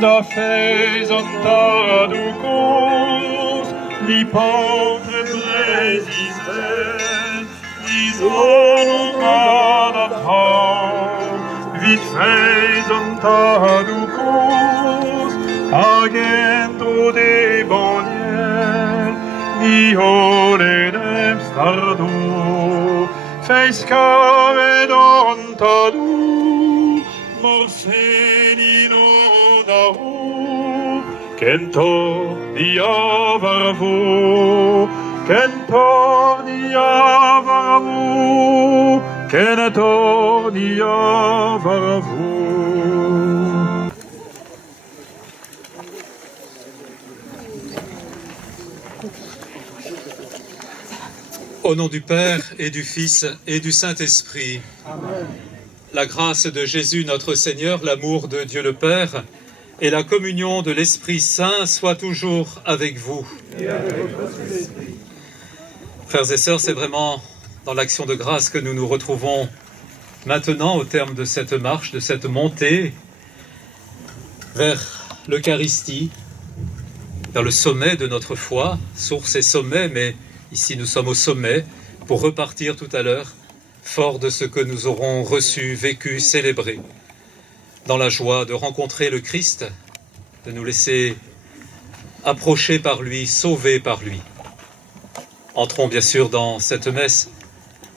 Da fezonta ducos, li potre presisten, disonum ad hau, vit fezonta ducos, agendo de boniel, iolem stardo, feis cavedonta du, morsenino daru, kentor diavaravu, kentor diavaravu, kentor diavaravu. Au nom du Père et du Fils et du Saint-Esprit. Amen. La grâce de Jésus notre Seigneur, l'amour de Dieu le Père et la communion de l'Esprit Saint soient toujours avec vous. Et avec votre esprit. Frères et sœurs, c'est vraiment dans l'action de grâce que nous nous retrouvons maintenant au terme de cette marche, de cette montée vers l'Eucharistie, vers le sommet de notre foi, source et sommet, mais ici nous sommes au sommet pour repartir tout à l'heure fort de ce que nous aurons reçu, vécu, célébré, dans la joie de rencontrer le Christ, de nous laisser approcher par lui, sauver par lui. Entrons bien sûr dans cette messe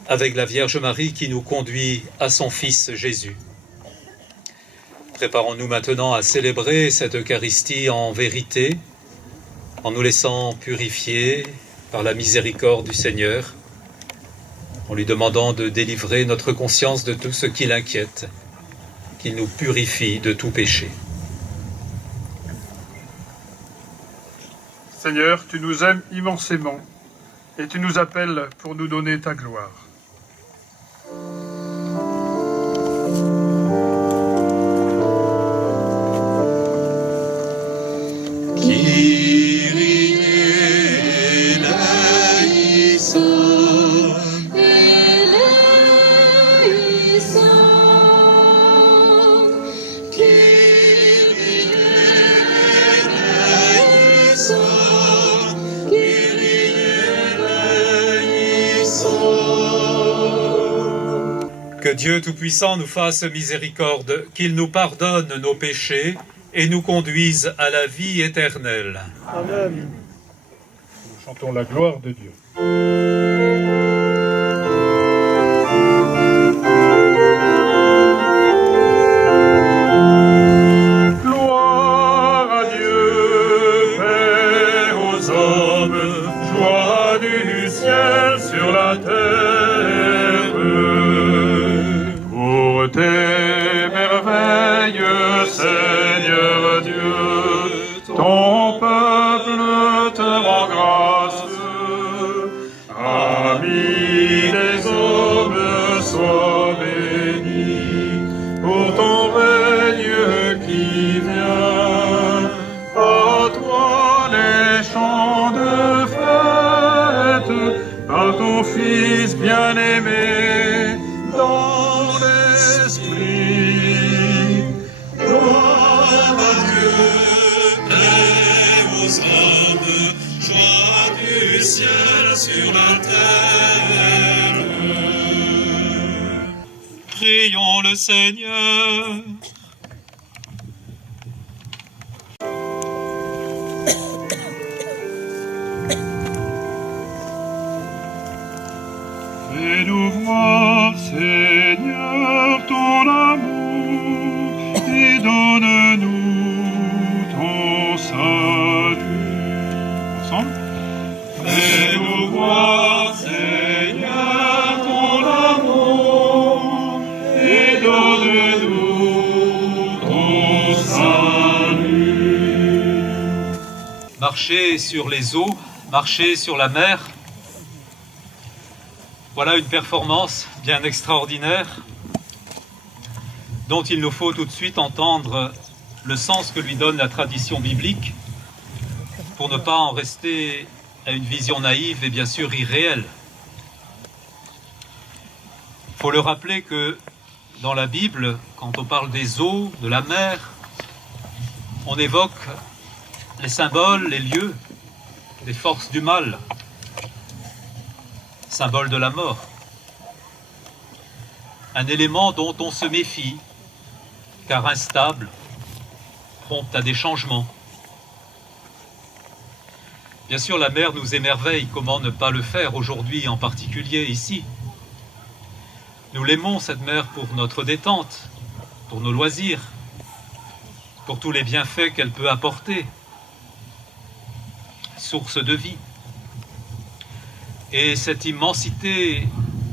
avec la Vierge Marie qui nous conduit à son Fils Jésus. Préparons-nous maintenant à célébrer cette Eucharistie en vérité, en nous laissant purifier par la miséricorde du Seigneur, en lui demandant de délivrer notre conscience de tout ce qui l'inquiète, qu'il nous purifie de tout péché. Seigneur, tu nous aimes immensément et tu nous appelles pour nous donner ta gloire. Que Dieu Tout-Puissant nous fasse miséricorde, qu'il nous pardonne nos péchés et nous conduise à la vie éternelle. Amen. Nous chantons la gloire de Dieu. Gloire à Dieu, paix aux hommes, joie du ciel sur la terre. Pour tes merveilles, Seigneur Dieu, ton peuple te rend grâce. Ami des hommes, sois béni pour ton règne qui vient. À toi les chants de fête, par ton Fils bien-aimé, dans l'esprit. Gloire à Dieu, paix aux hommes, joie du ciel sur la terre. Prions le Seigneur. Fais-nous voir, Seigneur, ton amour et donne-nous ton salut. Ensemble. Fais-nous voir, Seigneur, ton amour et donne-nous ton salut. Marcher sur les eaux, marcher sur la mer, voilà une performance bien extraordinaire dont il nous faut tout de suite entendre le sens que lui donne la tradition biblique pour ne pas en rester à une vision naïve et bien sûr irréelle. Il faut le rappeler que dans la Bible, quand on parle des eaux, de la mer, on évoque les symboles, les lieux des forces du mal, symbole de la mort. Un élément dont on se méfie, car instable, prompt à des changements. Bien sûr, la mer nous émerveille, comment ne pas le faire aujourd'hui, en particulier ici. Nous l'aimons, cette mer, pour notre détente, pour nos loisirs, pour tous les bienfaits qu'elle peut apporter, source de vie. Et cette immensité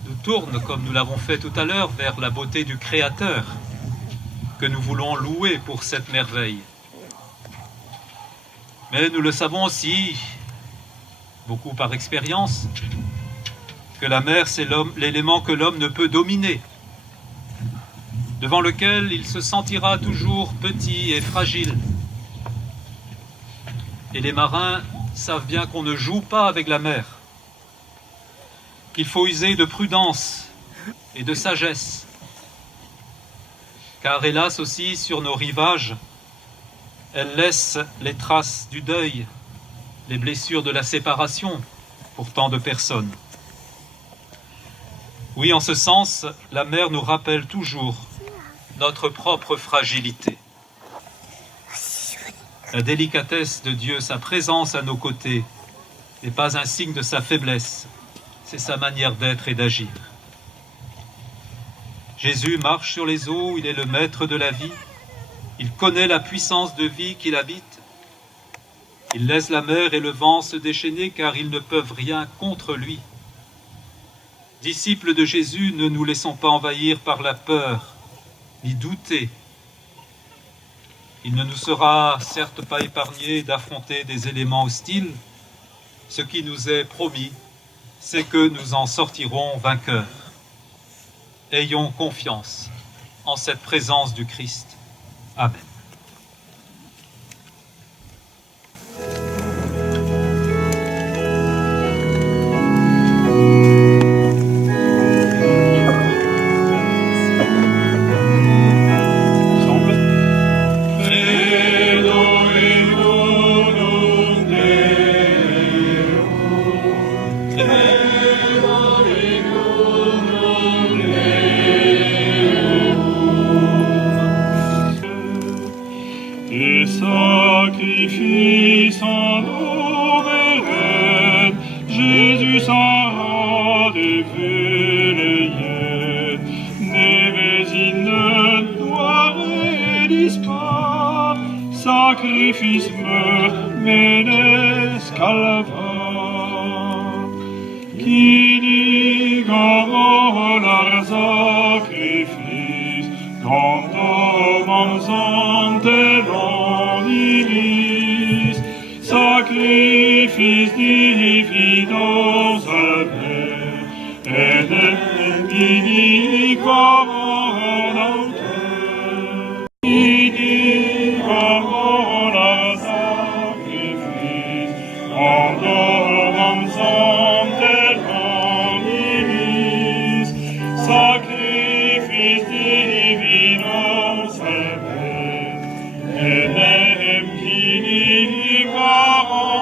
nous tourne, comme nous l'avons fait tout à l'heure, vers la beauté du Créateur, que nous voulons louer pour cette merveille. Mais nous le savons aussi, beaucoup par expérience, que la mer, c'est l'élément que l'homme ne peut dominer, devant lequel il se sentira toujours petit et fragile. Et les marins savent bien qu'on ne joue pas avec la mer, qu'il faut user de prudence et de sagesse, car hélas aussi sur nos rivages, elle laisse les traces du deuil, les blessures de la séparation pour tant de personnes. Oui, en ce sens, la mer nous rappelle toujours notre propre fragilité. La délicatesse de Dieu, sa présence à nos côtés, n'est pas un signe de sa faiblesse, c'est sa manière d'être et d'agir. Jésus marche sur les eaux, il est le maître de la vie, il connaît la puissance de vie qu'il habite. Il laisse la mer et le vent se déchaîner car ils ne peuvent rien contre lui. Disciples de Jésus, ne nous laissons pas envahir par la peur, ni douter. Il ne nous sera certes pas épargné d'affronter des éléments hostiles. Ce qui nous est promis, c'est que nous en sortirons vainqueurs. Ayons confiance en cette présence du Christ. Amen. Tes sacrifices en eau verreine, Jésus s'en des veillées, Névésine noire et dispar, sacrifice meurt, menes calva, qui dit leur sacrifice, quand ante l'onilis, sacrifice divinos alber, et nemini coronante, ini corona sacrifice, condom ante l'onilis, sacrifice divinos alber, et nemini coronante.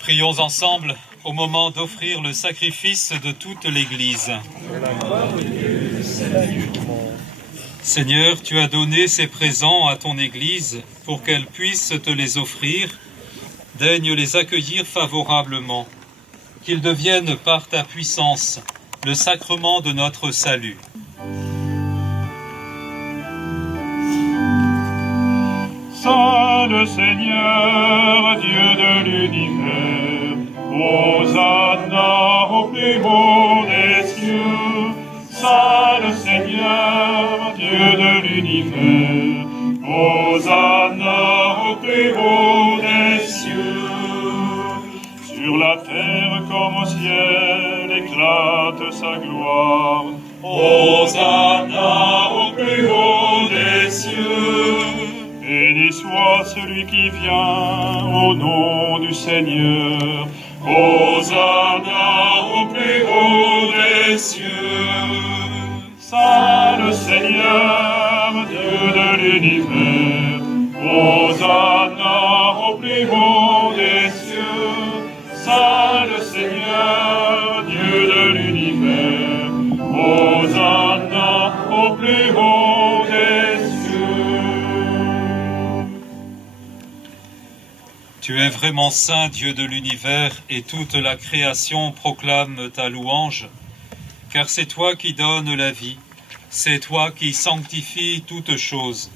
Prions ensemble au moment d'offrir le sacrifice de toute l'Église. Seigneur, tu as donné ces présents à ton Église pour qu'elle puisse te les offrir. Daigne les accueillir favorablement, qu'ils deviennent par ta puissance le sacrement de notre salut. Saint le Seigneur, Dieu de l'univers, Hosanna au plus haut des cieux. Saint le Seigneur, Dieu de l'univers, Hosanna au plus haut des cieux. Sur la terre comme au ciel éclate sa gloire. Hosanna au plus haut des cieux. Béni soit celui qui vient au nom du Seigneur. Hosanna au plus haut des cieux. Saint le Seigneur, Dieu de l'univers. Hosanna au plus haut des cieux. Saint le Seigneur, Dieu de l'univers. Hosanna au plus haut des cieux. Tu es vraiment saint, Dieu de l'univers, et toute la création proclame ta louange, car c'est toi qui donnes la vie, c'est toi qui sanctifies toutes choses,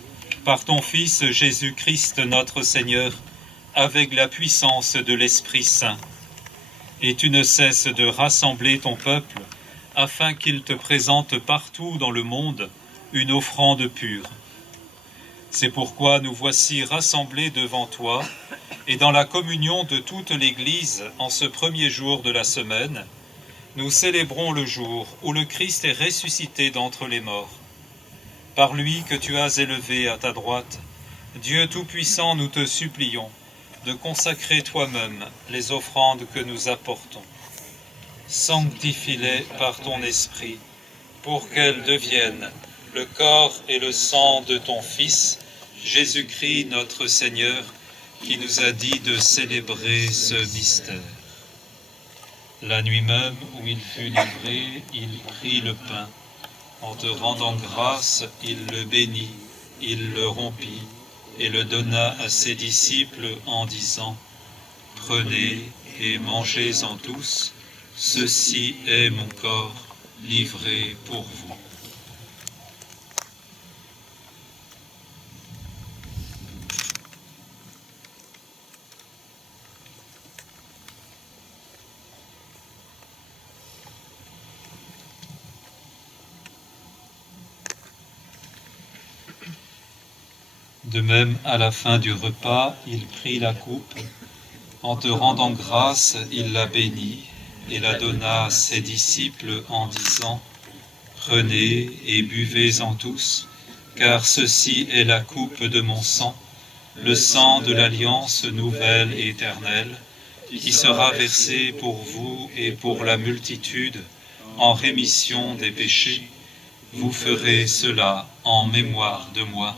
par ton Fils Jésus-Christ notre Seigneur, avec la puissance de l'Esprit Saint. Et tu ne cesses de rassembler ton peuple, afin qu'il te présente partout dans le monde une offrande pure. C'est pourquoi nous voici rassemblés devant toi, et dans la communion de toute l'Église, en ce premier jour de la semaine, nous célébrons le jour où le Christ est ressuscité d'entre les morts. Par lui que tu as élevé à ta droite, Dieu Tout-Puissant, nous te supplions de consacrer toi-même les offrandes que nous apportons. Sanctifie-les par ton Esprit, pour qu'elles deviennent le corps et le sang de ton Fils, Jésus-Christ notre Seigneur, qui nous a dit de célébrer ce mystère. La nuit même où il fut livré, il prit le pain. En te rendant grâce, il le bénit, il le rompit et le donna à ses disciples en disant : « Prenez et mangez-en tous, ceci est mon corps livré pour vous. » De même, à la fin du repas, il prit la coupe. En te rendant grâce, il la bénit et la donna à ses disciples en disant : « Prenez et buvez-en tous, car ceci est la coupe de mon sang, le sang de l'alliance nouvelle et éternelle, qui sera versé pour vous et pour la multitude en rémission des péchés. Vous ferez cela en mémoire de moi. »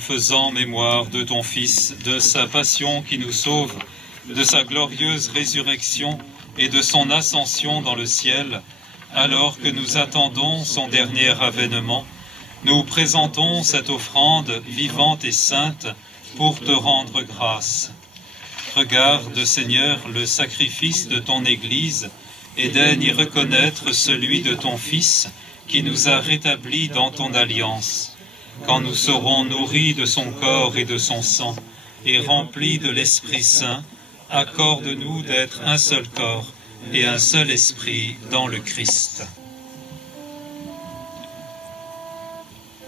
Faisant mémoire de ton Fils, de sa passion qui nous sauve, de sa glorieuse résurrection et de son ascension dans le ciel, alors que nous attendons son dernier avènement, nous présentons cette offrande vivante et sainte pour te rendre grâce. Regarde, Seigneur, le sacrifice de ton Église et daigne y reconnaître celui de ton Fils qui nous a rétablis dans ton alliance. Quand nous serons nourris de son corps et de son sang, et remplis de l'Esprit Saint, accorde-nous d'être un seul corps et un seul esprit dans le Christ.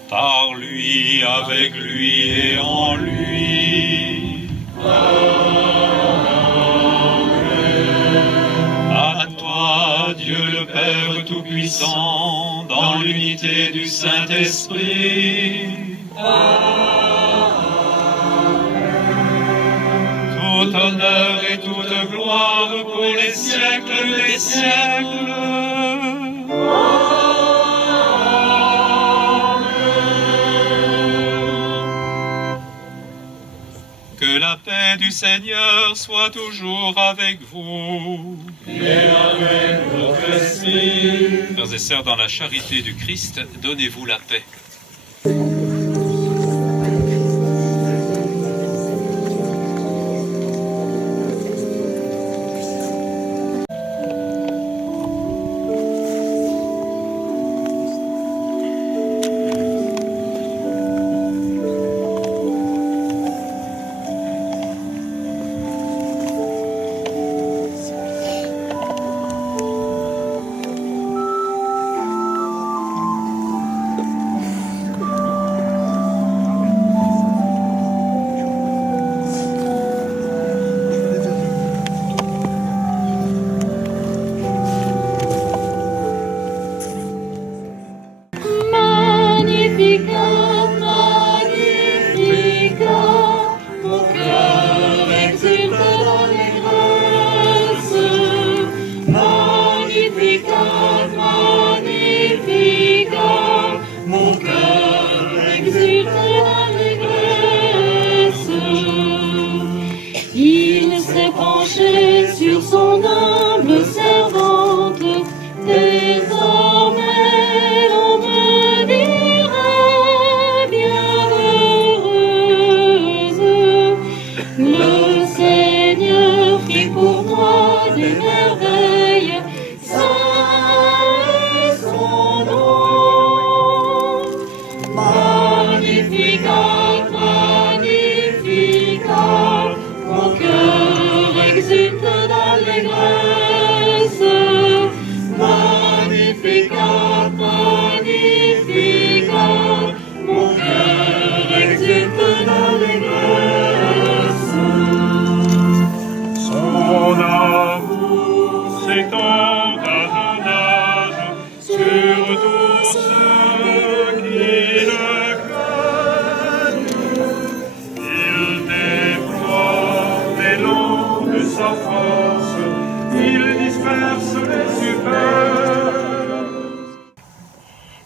Par lui, avec lui et en lui. À toi, Dieu le Père Tout-Puissant, dans l'unité du Saint-Esprit. tout honneur et toute gloire pour les siècles des siècles. Que la paix du Seigneur soit toujours avec vous. Et avec votre esprit. Frères et sœurs, dans la charité du Christ, donnez-vous la paix.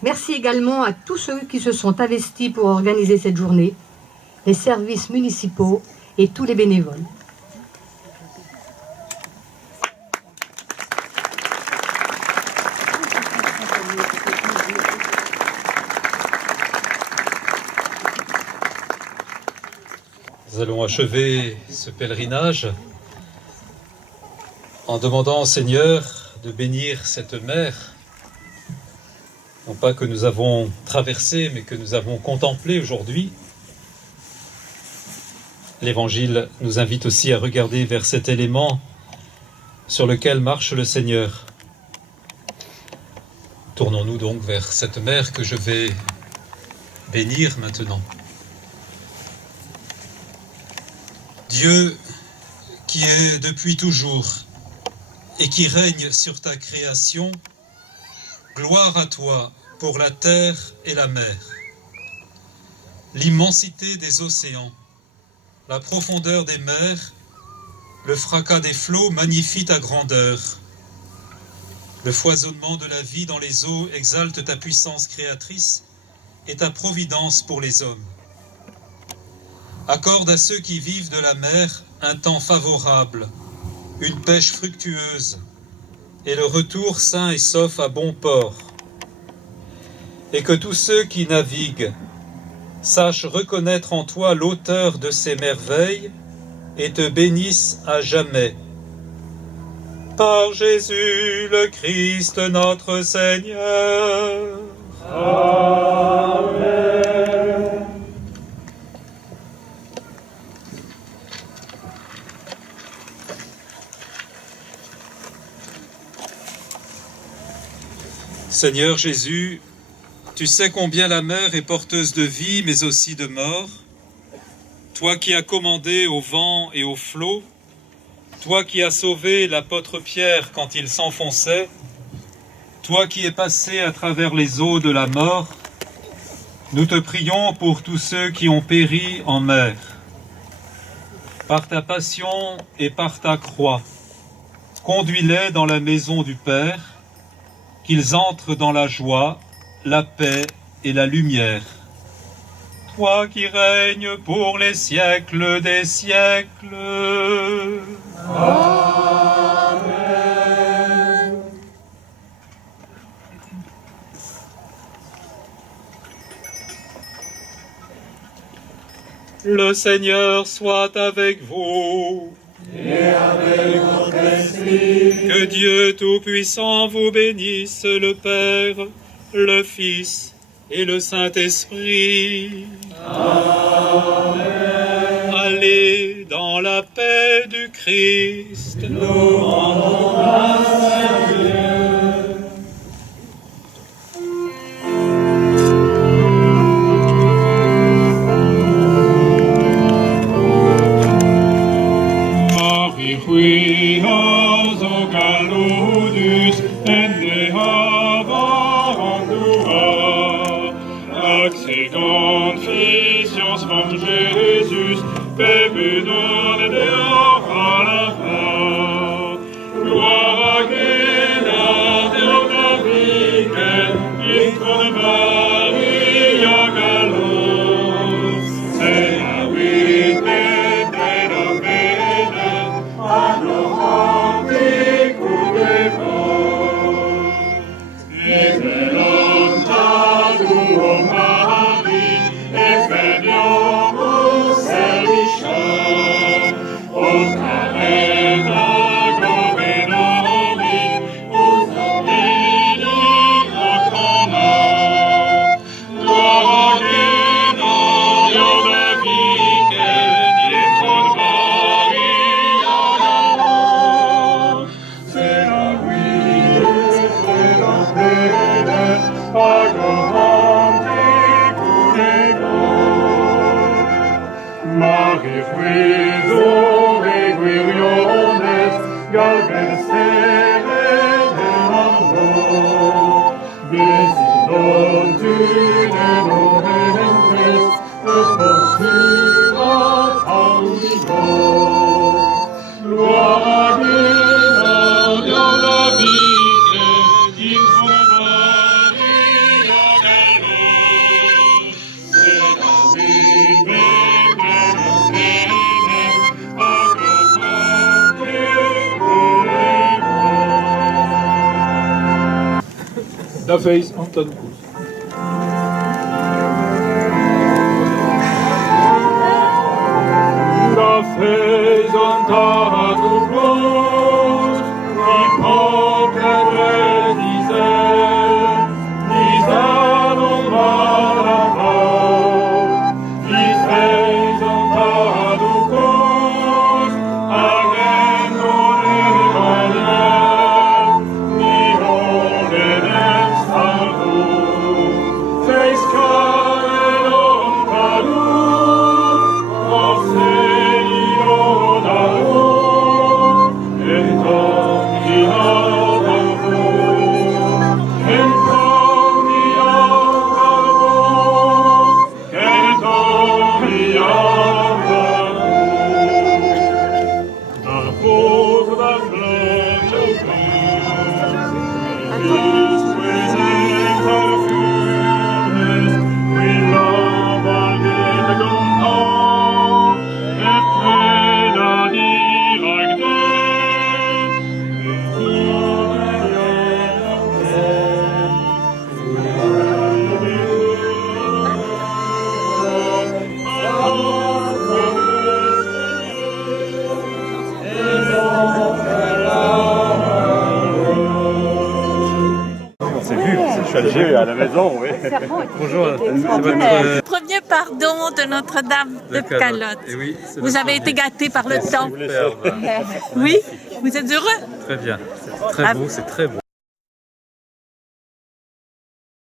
Merci également à tous ceux qui se sont investis pour organiser cette journée, les services municipaux et tous les bénévoles. Nous allons achever ce pèlerinage en demandant au Seigneur de bénir cette mer, non pas que nous avons traversé, mais que nous avons contemplé aujourd'hui. L'Évangile nous invite aussi à regarder vers cet élément sur lequel marche le Seigneur. Tournons-nous donc vers cette mer que je vais bénir maintenant. Dieu qui est depuis toujours et qui règne sur ta création, gloire à toi pour la terre et la mer. L'immensité des océans, la profondeur des mers, le fracas des flots magnifie ta grandeur. Le foisonnement de la vie dans les eaux exalte ta puissance créatrice et ta providence pour les hommes. Accorde à ceux qui vivent de la mer un temps favorable, une pêche fructueuse et le retour sain et sauf à bon port. Et que tous ceux qui naviguent sachent reconnaître en toi l'auteur de ces merveilles et te bénissent à jamais. Par Jésus le Christ notre Seigneur. Amen. Seigneur Jésus, tu sais combien la mer est porteuse de vie, mais aussi de mort. Toi qui as commandé au vent et aux flots, toi qui as sauvé l'apôtre Pierre quand il s'enfonçait, toi qui es passé à travers les eaux de la mort, nous te prions pour tous ceux qui ont péri en mer. Par ta passion et par ta croix, conduis-les dans la maison du Père, qu'ils entrent dans la joie, la paix et la lumière. Toi qui règnes pour les siècles des siècles. Amen. Le Seigneur soit avec vous. Et avec votre esprit. Que Dieu Tout-Puissant vous bénisse, le Père, le Fils et le Saint-Esprit. Amen. Allez dans la paix du Christ. Nous rendons grâce à Dieu. Marihuios o galudus ende havandua, accident fisios vom Jesus, pepenon de oralava, gloire gena deo Daviken, intron Maria galos, se avite plena bene, Da Face Anton Kous. Da Face Anton Kous, die Popel disait, disait non malabau, die Face Anton Kous, agendo evaler, die Holen salvo, Face Canon Palou, Orseio Dalou, à la maison, oui. Bonjour. Premier pardon de Notre-Dame de Calotte. Oui, vous avez été gâtés par le temps. Superbe. Oui, vous êtes heureux? Très bien. C'est très beau, c'est très beau.